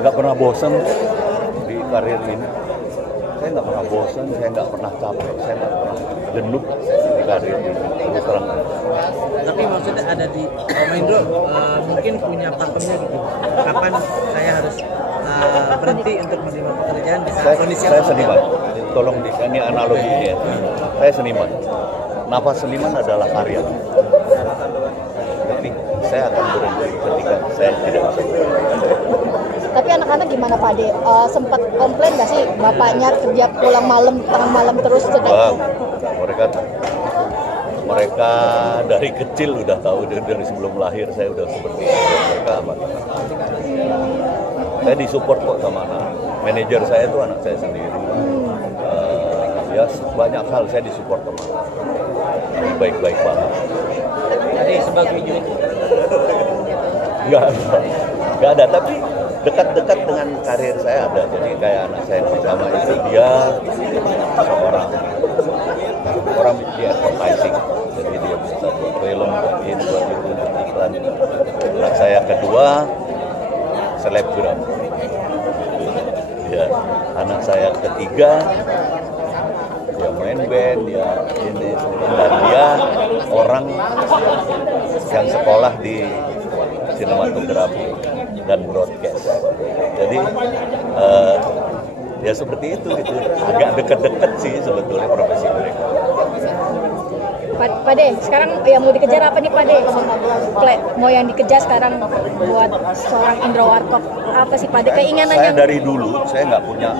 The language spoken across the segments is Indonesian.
nggak pernah bosan di karir ini. Saya nggak pernah bosan, saya nggak pernah capek, saya nggak pernah jenuh di karir ini. Terus terang. Tapi maksudnya ada di Om Indro mungkin punya pakemnya gitu. Kapan saya harus berhenti untuk menerima pekerjaan di saat kondisi saya seniman. Tolong ini analogi ini ya. Saya seniman. Nafas seniman adalah karya. Tapi saya akan berhenti ketika saya tidak bisa berkarya. Tapi anak-anak gimana Pak De? Sempat komplain nggak sih bapaknya kerja pulang malam, tengah malam terus? Wah, mereka dari kecil udah tahu, dari sebelum lahir saya udah seperti itu. Mereka amat. Saya disupport kok sama anak. Manajer saya itu anak saya sendiri. Ya banyak hal saya disupport sama anak. Tapi baik-baik banget. Jadi sebagai itu Nggak ada, tapi dekat-dekat dengan karir saya ada. Jadi kayak anak saya yang pertama itu dia orang di advertising. Jadi dia bisa buat film, buat itu, iklan. Anak saya kedua selebgram. Ya, anak saya ketiga dia main band, dia ini, dan dia orang yang sekolah di sinematografi dan broadcast. Jadi ya seperti itu gitu. Agak dekat-dekat sih sebetulnya profesi mereka. Pak De, sekarang yang mau dikejar apa nih Pak De? Mau yang dikejar sekarang buat seorang Indro Warkop apa sih Pak De? Keinginannya? Saya dari dulu saya nggak punya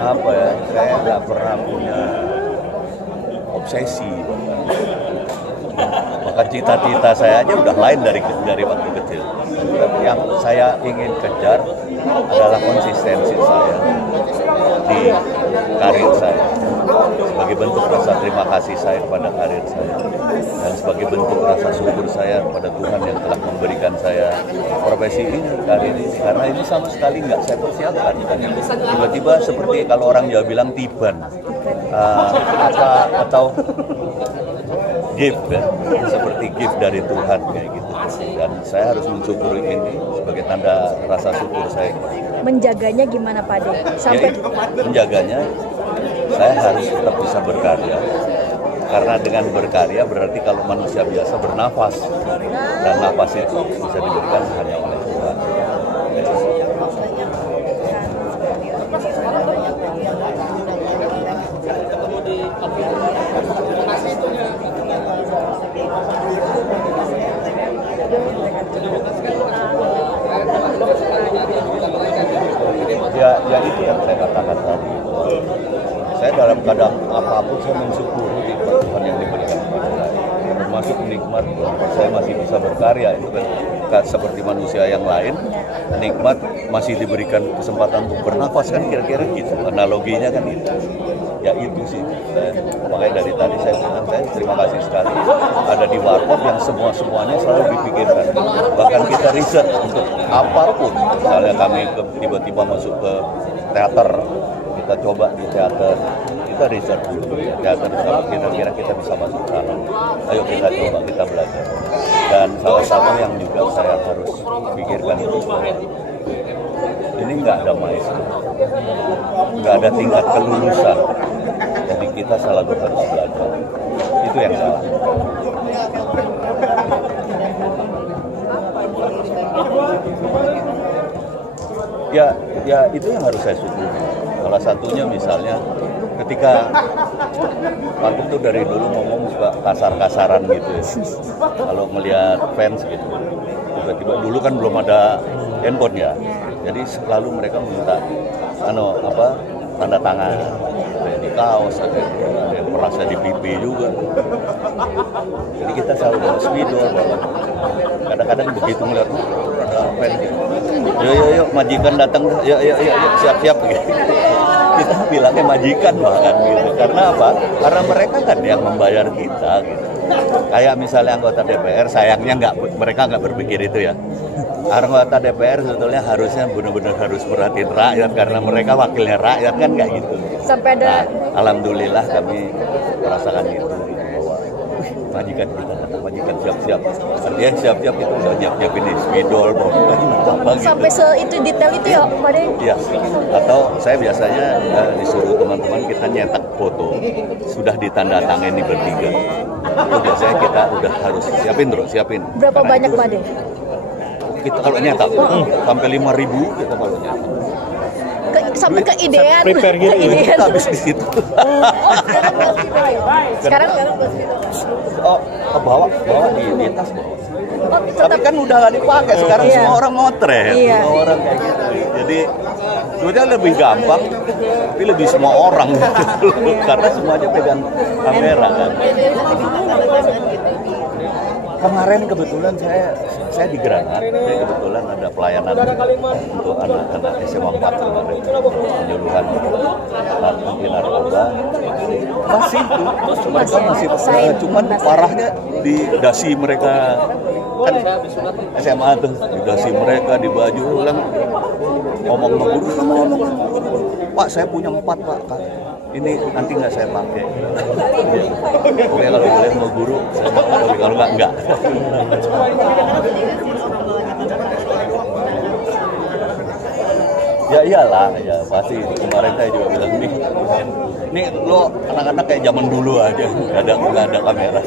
apa ya. Saya nggak pernah punya obsesi. Bahkan cita-cita saya aja udah lain dari waktu kecil. Yang saya ingin kejar adalah konsistensi saya di karir saya. Sebagai bentuk rasa terima kasih saya kepada karir saya. Dan sebagai bentuk rasa syukur saya kepada Tuhan yang telah memberikan saya profesi ini, karir ini. Karena ini sama sekali nggak saya persiapkan. Tiba-tiba seperti kalau orang Jawa bilang tiban. Atau gift ya, seperti gift dari Tuhan kayak gitu. Dan saya harus mensyukuri ini sebagai tanda rasa syukur saya. Menjaganya gimana Pak De? Sampai menjaganya saya harus tetap bisa berkarya. Karena dengan berkarya berarti kalau manusia biasa bernafas, dan nafas itu bisa diberikan hanya oleh Tuhan. Ya itu yang saya katakan tadi. Saya dalam keadaan apapun saya mensyukuri nikmat Tuhan yang diberikan kepada saya. Termasuk nikmat saya masih bisa berkarya, itu kan seperti manusia yang lain, nikmat masih diberikan kesempatan untuk bernafas, kan kira-kira gitu. Analoginya kan itu. Ya itu sih. Makanya dari tadi saya bilang saya terima kasih sekali ada di Warkop yang semuanya selalu dipikirkan. Bahkan kita riset untuk apapun. Misalnya kami tiba-tiba masuk ke teater, kita coba di teater, kita riset dulu teater kira-kira kita bisa masuk sana. Ayo kita coba, kita belajar. Dan salah satu yang juga saya harus pikirkan itu ini nggak ada maestro, nggak ada tingkat kelulusan. Jadi kita selalu harus belajar. Itu yang salah. Ya itu yang harus saya syukuri. Salah satunya misalnya ketika aku tuh dari dulu ngomong suka kasar-kasaran gitu ya. Kalau melihat fans gitu. Tiba-tiba dulu kan belum ada handphone ya. Jadi selalu mereka minta tanda tangan. Ada di kaos, ada yang merasa di pipi juga. Jadi kita selalu bawa spidol. Kadang-kadang begitu melihat ada fans gitu. Yuk, majikan datang, yuk, siap-siap gitu. Kita bilangnya majikan bahkan gitu. Karena apa? Karena mereka kan yang membayar kita gitu. Kayak misalnya anggota DPR, sayangnya mereka nggak berpikir itu ya. Anggota DPR sebetulnya harusnya benar-benar harus perhatiin rakyat karena mereka wakilnya rakyat kan kayak gitu. Sampai ada. Alhamdulillah kami merasakan itu bahwa majikan kita, majikan siap-siap. Artinya siap-siap itu udah nyiapin spidol, apa gitu. Sampai itu detail itu ya Pak De? Ya, atau saya biasanya disuruh teman-teman kita nyetak foto sudah ditanda tangani bertiga. Itu biasanya kita udah harus siapin. Berapa Karena banyak itu, Pak De? kita kalau nyetak sampai 5.000 kita kalau nyetak. Sampai ke idean. Prepare gitu. Kita habis di situ. Sekarang bawa di tas. Tapi tetap kan udah nggak dipakai sekarang, Iya. semua orang motret, Iya. semua orang kayak gitu. Jadi sebenarnya lebih gampang, tapi lebih semua orang karena semuanya pegang kamera kan. Kemarin kebetulan saya di Granat, saya kebetulan ada pelayanan untuk anak-anak SMA 4 kemarin, penyuluhan anti narkoba. Masih tuh, mereka masih cuman parahnya di dasi mereka, kan SMA tuh, di dasi mereka, di baju ulang, ngomong sama guru, ngomong, Pak saya punya 4 Pak, ini nanti nggak saya pakai. Oke kalau boleh sama guru, saya pakai, tapi kalau nggak. Ya iyalah, ya pasti. Kemarin saya juga bilang nih lo anak-anak kayak zaman dulu aja, nggak ada kamera.